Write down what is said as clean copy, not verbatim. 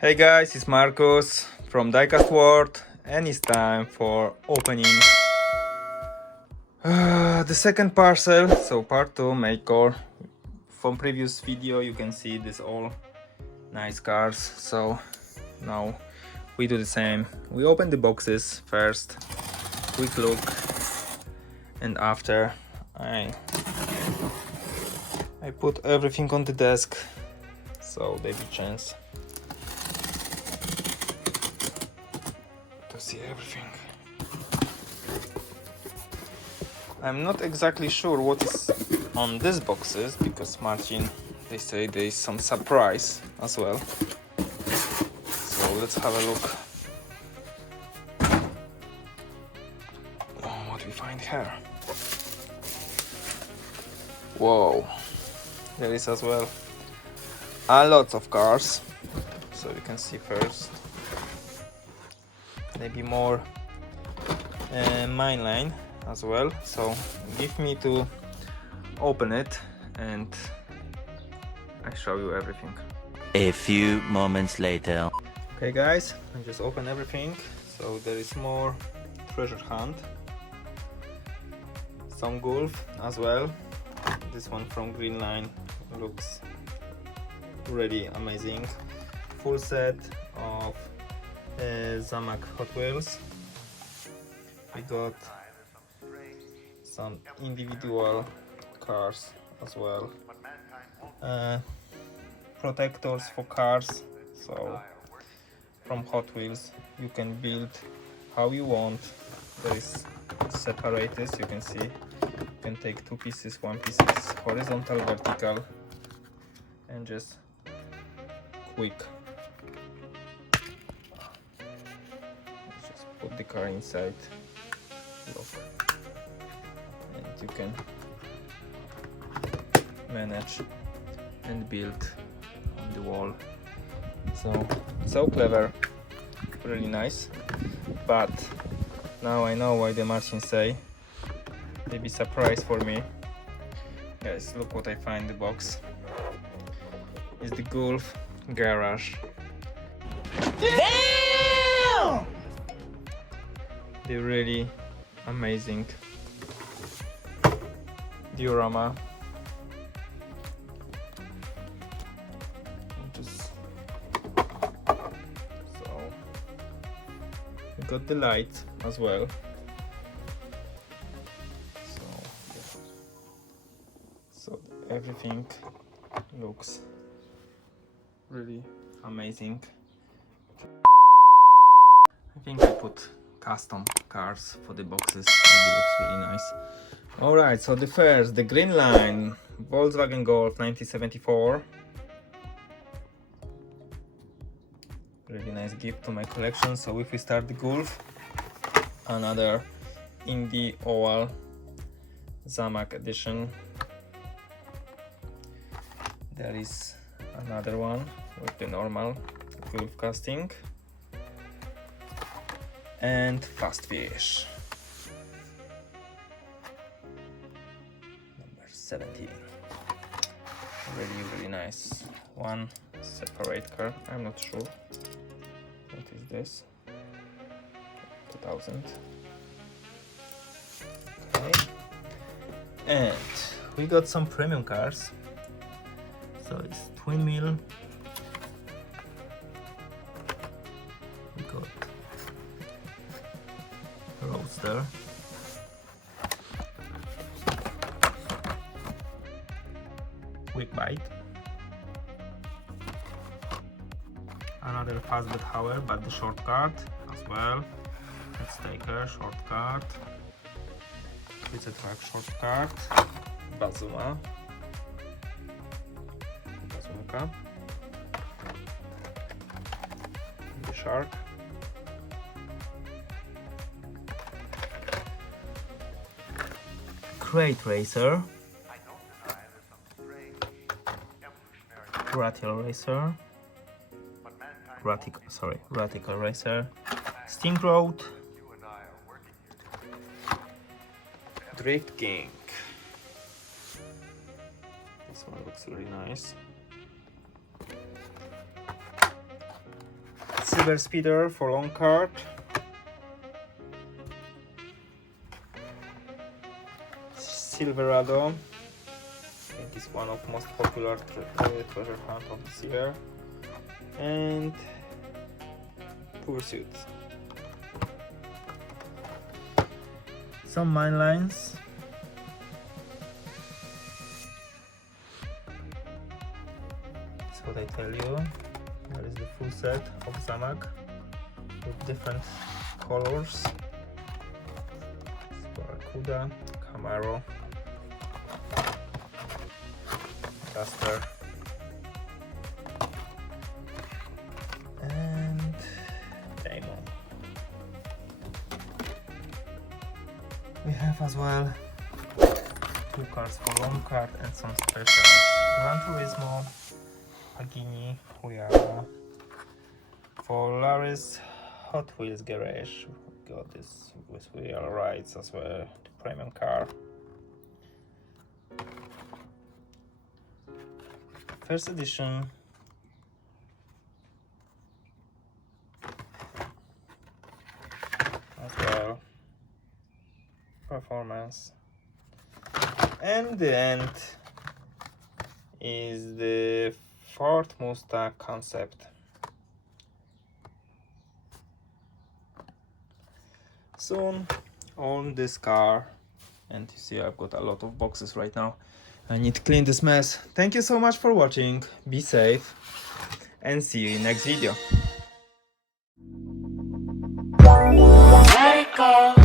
Hey guys, it's Marcos from Diecast World and it's time for opening the second parcel, so part 2 maker. From previous video you can see this all nice cars, so now we do the same. We open the boxes first, quick look, and after I put everything on the desk so they have a chance to see everything. I'm not exactly sure what is on these boxes because Martin, they say there is some surprise as well. So let's have a look. Oh, what we find here. Whoa, there is as well a lot of cars. So you can see first maybe more mainline as well, so give me to open it and I show you everything. A few moments later. Okay guys, I just opened everything. So there is more treasure hunt, some golf as well. This one from Green Line looks really amazing. Full set of Zamak Hot Wheels. We got some individual cars as well, protectors for cars, so from Hot Wheels you can build how you want. There is separators, you can see, you can take two pieces, one piece is horizontal, vertical, and just quick just put the car inside, look, and you can manage and build on the wall. So clever, really nice. But now I know why the Martians say they be surprised for me. Guys, look what I find in the box. It's the Golf garage. Damn! They're really amazing diorama. So we got the light as well. So everything looks really amazing. I think I put custom cars for the boxes. It looks really nice. Alright, so the Green Line Volkswagen Golf 1974. Really nice gift to my collection. So if we start the Golf, another Indy Oval Zamak edition. There is another one with the normal Golf casting. And Fast Fish number 17. Really nice. One separate car, I'm not sure what is this. 2000. Okay, and we got some premium cars. So it's twin wheel. We got Roadster, quick bite, another fastback hour but the shortcut as well. Let's take a shortcut. It's a track shortcut. Bazooka. The shark. Crate Racer, Radical Racer, Radical Racer, Sting Road, Drift King. This one looks really nice. silver speeder for long cart. Silverado. I think it's one of most popular treasure hunt of this year. And pursuit. Some mine lines. That's what I tell you. There is the full set of Zamak with different colors. Barracuda, Camaro, Duster, and Damon. We have as well 2 cars for long cart and some specials. Gran Turismo, Agini, Huyara. For Larry's Hot Wheels garage, we got this with wheel rides as well, the premium car. First edition. As well. Performance. And the end is the Ford Mustang concept. Soon on this car, and you see I've got a lot of boxes right now. I need to clean this mess. Thank you so much for watching. Be safe and see you in next video. Let it go.